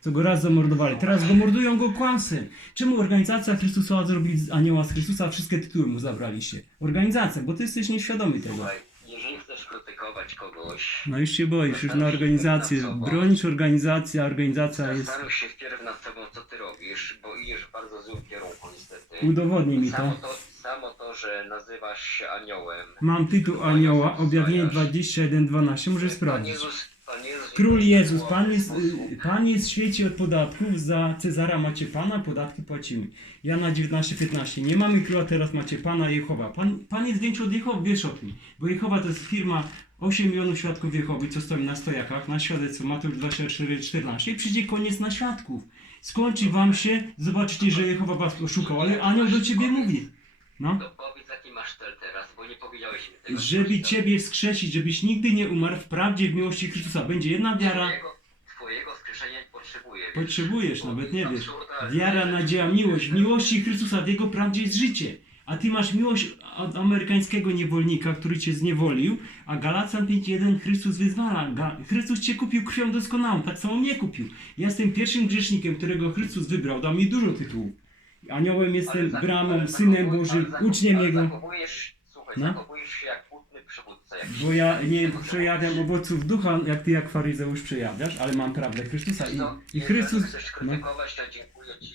co go raz zamordowali. Teraz go mordują go kłamstwem. Czemu organizacja Chrystusowa zrobili z anioła z Chrystusa, wszystkie tytuły mu zabraliście? Organizacja, bo ty jesteś nieświadomy tego. Słuchaj, jeżeli chcesz krytykować kogoś, No już się boisz, już na organizację. Bronisz organizację, a organizacja jest... zastanów się wpierw nad sobą, co ty robisz, bo idziesz w bardzo złym kierunku niestety. Udowodnij mi to. samo to, że nazywasz się aniołem. Mam tytuł anioła, objawienie 21.12, możesz sprawdzić. Król Jezus, Pan jest, Pan jest w świecie od podatków, za Cezara macie Pana, podatki płacimy. Jana 19:15. Nie mamy króla, teraz macie Pana Jehowa. Pan, Pan jest większy od Jehowy, wiesz o tym. Bo Jehowa to jest firma 8 milionów świadków Jehowy, co stoją na stojakach, na świadectwo Mateusz 24:14 i przyjdzie koniec na świadków. Skończy wam się, zobaczycie, że Jehowa was oszukał, ale anioł do ciebie mówi. No. Masz cel teraz, bo nie powiedziałeś mi tego. Żeby ciebie wskrzesić, żebyś nigdy nie umarł w prawdzie, w miłości Chrystusa. Będzie jedna wiara, Twojego, twojego skrzeszenia potrzebuję. wiesz? Potrzebujesz, Bo nawet nie wiesz. absurdalne Wiara, rzeczy. nadzieja, miłość. W miłości Chrystusa, w Jego prawdzie jest życie. A ty masz miłość od amerykańskiego niewolnika, który cię zniewolił, a Galacjan 5.1 Chrystus wyzwala. Ga- Chrystus cię kupił krwią doskonałą, tak samo mnie kupił. Ja jestem pierwszym grzesznikiem, którego Chrystus wybrał, dał mi dużo tytułów. Aniołem Ale jestem, zach- bramą, ale synem Bożym, ale uczniem ale Jego. Zachowujesz, słuchaj, No. zachowujesz się jak płótny przywódca. Jak Bo ja nie przejawiam owoców ducha, jak ty jak faryzeusz przejawiasz, ale mam prawdę Chrystusa i, i Chrystus... No.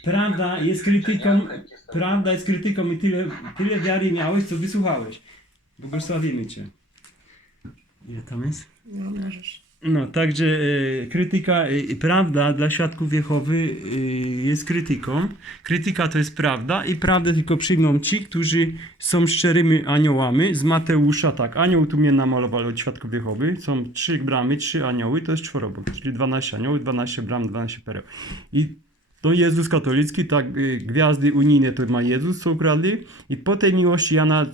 Prawda jest krytyką, prawda jest krytyką i tyle, tyle wiary miałeś, co wysłuchałeś. Błogosławimy Cię. Ile tam jest? No, możesz. No, także e, krytyka, e, prawda dla świadków Jehowy e, jest krytyką. Krytyka to jest prawda i prawdę tylko przyjmą ci, którzy są szczerymi aniołami. Z Mateusza, tak, anioł tu mnie namalował od świadków Jehowy. Są trzy bramy, trzy anioły, to jest czworobok, czyli 12 aniołów, 12 bram, 12 pereł. I to Jezus katolicki, tak, y, gwiazdy unijne to ma Jezus, co ukradli. I po tej miłości Jana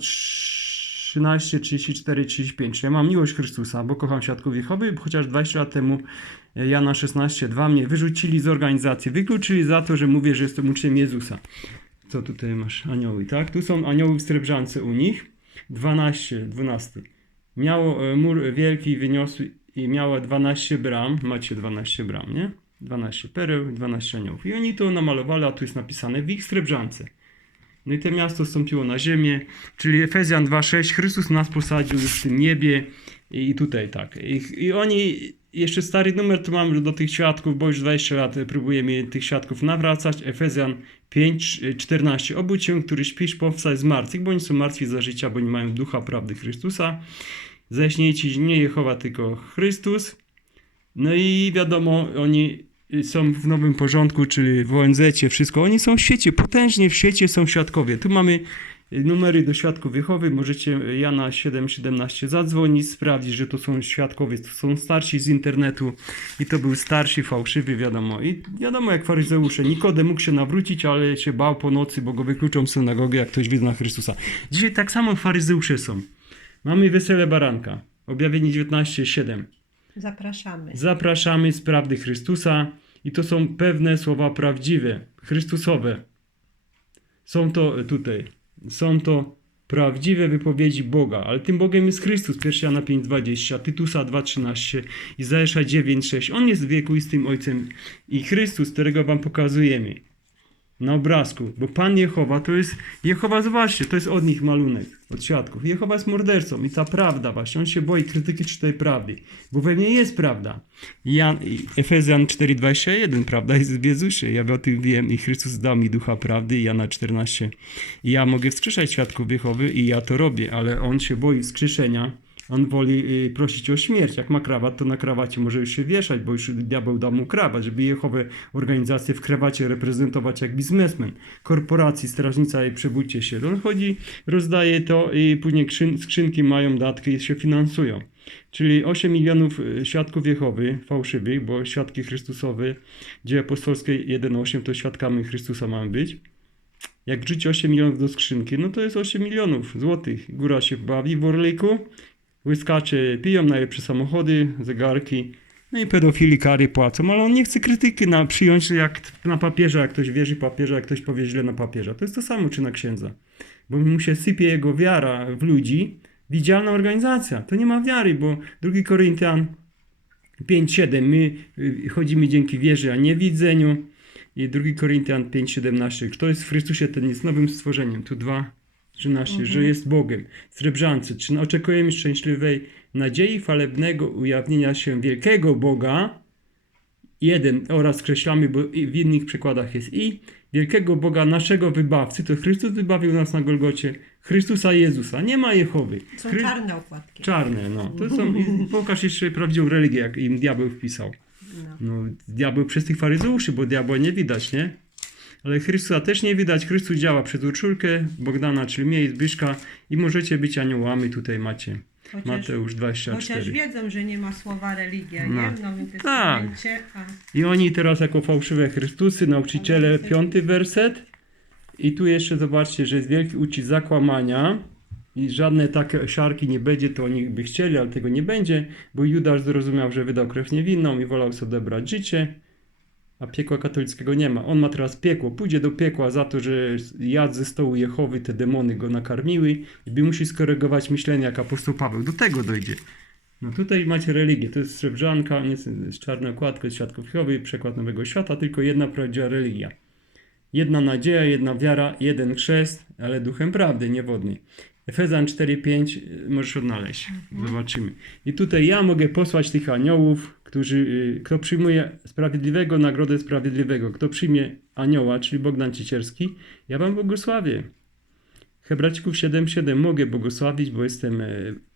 13, 34, 35. Ja mam miłość Chrystusa, bo kocham świadków Jehowy, chociaż 20 lat temu Jana 16, 2 mnie wyrzucili z organizacji. Wykluczyli za to, że mówię, że jestem uczniem Jezusa. Co tutaj masz? Anioły, tak? Tu są anioły w srebrzance u nich. 12, 12. Miało e, mur wielki, wyniosły i miało 12 bram. Macie 12 bram, nie? 12 pereł, 12 aniołów. I oni to namalowali, a tu jest napisane w ich srebrzance. No i to miasto stąpiło na ziemię, czyli Efezjan 2,6, Chrystus nas posadził już w tym niebie i tutaj tak. I, I oni, jeszcze stary numer tu mamy do tych świadków, bo już 20 lat próbujemy tych świadków nawracać. Efezjan 5, 14. Obudź się, który śpisz, powstać z martwych, bo oni są martwi za życia, bo nie mają ducha prawdy Chrystusa. Zaśnij ci nie Jehowa, tylko Chrystus. No i wiadomo, oni są w nowym porządku, czyli w ONZ, wszystko. Oni są w świecie, potężnie w świecie są świadkowie. Tu mamy numery do świadków Jehowy. Możecie Jana 7,17 zadzwonić, sprawdzić, że to są świadkowie, to są starsi z internetu i to był starszy, fałszywy, wiadomo. I wiadomo, jak faryzeusze. Nikodem mógł się nawrócić, ale się bał po nocy, bo go wykluczą z synagogi, jak ktoś wyzna Chrystusa. Dzisiaj tak samo faryzeusze są. Mamy wesele baranka. Objawienie 19,7. Zapraszamy. Zapraszamy z prawdy Chrystusa i to są pewne słowa prawdziwe, Chrystusowe. Są to tutaj, są to prawdziwe wypowiedzi Boga, ale tym Bogiem jest Chrystus, 1 Jana 5,20, Tytusa 2,13, Izajasza 9,6. On jest wiekuistym Ojcem i Chrystus, którego wam pokazujemy na obrazku, bo Pan Jehowa to jest, Jehowa zobaczcie, to jest od nich malunek, od świadków. Jehowa jest mordercą i ta prawda właśnie, on się boi krytyki tej prawdy, bo we mnie jest prawda. Jan, Efezjan 4,21, prawda, jest w Jezusie, ja o tym wiem i Chrystus dał mi ducha prawdy, Jana 14. I ja mogę wskrzeszać świadków Jehowy i ja to robię, ale on się boi wskrzeszenia, on woli y, prosić o śmierć. Jak ma krawat, to na krawacie może już się wieszać, bo już diabeł dał mu krawat, żeby Jehowę organizację w krawacie reprezentować jak biznesmen. Korporacji, strażnica i przebudźcie się. On chodzi, rozdaje to i później skrzyn, skrzynki mają datki i się finansują. Czyli 8 milionów y, świadków Jehowy fałszywych, bo świadki Chrystusowe, dzieje apostolskie 1,8 to świadkami Chrystusa mamy być. Jak wrzuci 8 milionów do skrzynki, no to jest 8 milionów złotych. Góra się bawi w Orliku, Łyskacze piją najlepsze samochody, zegarki, no i pedofili kary płacą, ale on nie chce krytyki na, przyjąć jak na papierze, jak ktoś wierzy papieża, jak ktoś powie źle na papieża. To jest to samo, czy na księdza. Bo mu się sypie jego wiara w ludzi, widzialna organizacja. To nie ma wiary, bo 2 Koryntian 5.7. My y, chodzimy dzięki wierze, a nie widzeniu. I 2 Koryntian 5.17. Kto jest w Chrystusie, ten jest nowym stworzeniem. Tu 2.13, że jest Bogiem. Srebrzance. Czy oczekujemy szczęśliwej nadziei chwalebnego ujawnienia się wielkiego Boga, jeden oraz skreślamy, bo w innych przykładach jest i wielkiego Boga naszego wybawcy, to Chrystus wybawił nas na Golgocie, Chrystusa Jezusa, nie ma Jehowy. Są Chry- czarne okładki. Czarne, no. To są, pokaż jeszcze prawdziwą religię, jak im diabeł wpisał. No. No, diabeł przez tych faryzeuszy, bo diabła nie widać, nie? Ale Chrystusa też nie widać. Chrystus działa przez Urszulkę, Bogdana, czyli mnie i Zbyszka i możecie być aniołami, tutaj macie. Chociaż, Mateusz chociaż 24. wiedzą, że nie ma słowa religia, No. nie? W Nowym Tak. Testamencie, a I oni teraz jako fałszywe Chrystusy, nauczyciele, piąty werset. I tu jeszcze zobaczcie, że jest wielki ucisk zakłamania i żadne takie siarki nie będzie, to oni by chcieli, ale tego nie będzie, bo Judasz zrozumiał, że wydał krew niewinną i wolał sobie odebrać życie, a piekła katolickiego nie ma. On ma teraz piekło, pójdzie do piekła za to, że jadł ze stołu Jehowy, te demony go nakarmiły i musi skorygować myślenie jak apostoł Paweł. Do tego dojdzie. No tutaj macie religię, to jest srebrzanka, nie jest, czarna okładka, jest świadków Jehowy, przekład Nowego Świata, tylko jedna prawdziwa religia. Jedna nadzieja, jedna wiara, jeden chrzest, ale duchem prawdy, nie. Efezjan 4:5 y, możesz odnaleźć. Zobaczymy. I tutaj ja mogę posłać tych aniołów, którzy, y, kto przyjmuje sprawiedliwego, nagrodę sprawiedliwego. Kto przyjmie anioła, czyli Bogdan Ciecierski, ja wam błogosławię. Hebrajczyków 7:7 mogę błogosławić, bo jestem e,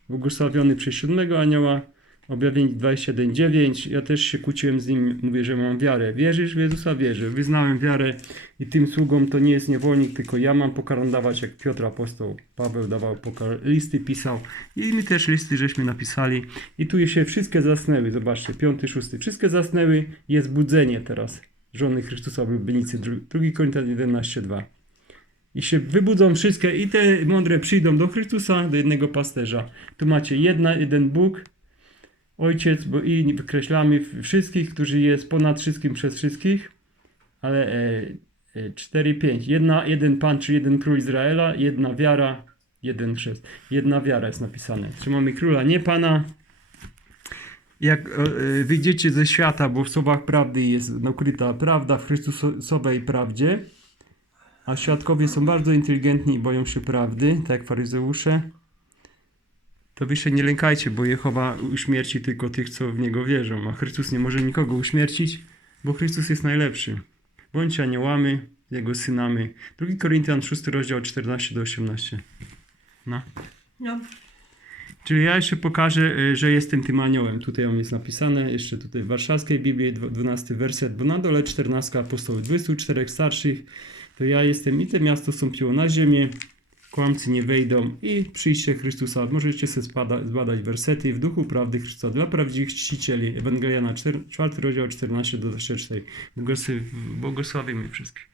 błogosławiony przez siódmego anioła. Objawień 27:9. Ja też się kłóciłem z nim, mówię, że mam wiarę. Wierzysz w Jezusa? Wierzę. Wyznałem wiarę i tym sługom to nie jest niewolnik, tylko ja mam pokarm dawać, jak Piotr apostoł. Paweł dawał listy pisał i my też listy żeśmy napisali. I tu się wszystkie zasnęły, zobaczcie, piąty, szósty. Wszystkie zasnęły, jest budzenie teraz żony Chrystusa w Lublinicy, 2 Koryntian 11:2. I się wybudzą wszystkie i te mądre przyjdą do Chrystusa, do jednego pasterza. Tu macie jedna, jeden Bóg, Ojciec, bo i wykreślamy wszystkich, którzy jest ponad wszystkim przez wszystkich, ale e, e, 4, 5. Jedna, jeden Pan, czy jeden Król Izraela, jedna wiara, jeden chrzest. Jedna wiara jest napisane. Trzymamy Króla, nie Pana. Jak e, e, wyjdziecie ze świata, bo w słowach prawdy jest ukryta prawda w Chrystusowej prawdzie, a świadkowie są bardzo inteligentni i boją się prawdy, tak jak faryzeusze, to wy się nie lękajcie, bo Jehowa uśmierci tylko tych, co w Niego wierzą, a Chrystus nie może nikogo uśmiercić, bo Chrystus jest najlepszy. Bądźcie aniołami, Jego synami. 2 Koryntian 6 rozdział 14 do 18. No. No, Czyli ja jeszcze pokażę, y, że jestem tym aniołem. Tutaj on jest napisane, jeszcze tutaj w warszawskiej Biblii, dw- 12 werset, bo na dole 14 apostołów, 24 starszych, to ja jestem i to miasto stąpiło na ziemię, kłamcy nie wejdą i przyjście Chrystusa. Możecie sobie spada, zbadać wersety w duchu prawdy Chrystusa dla prawdziwych czcicieli. Ewangelia na 4, 4 rozdział 14 do 24. Błogosław- Błogosławimy wszystkich.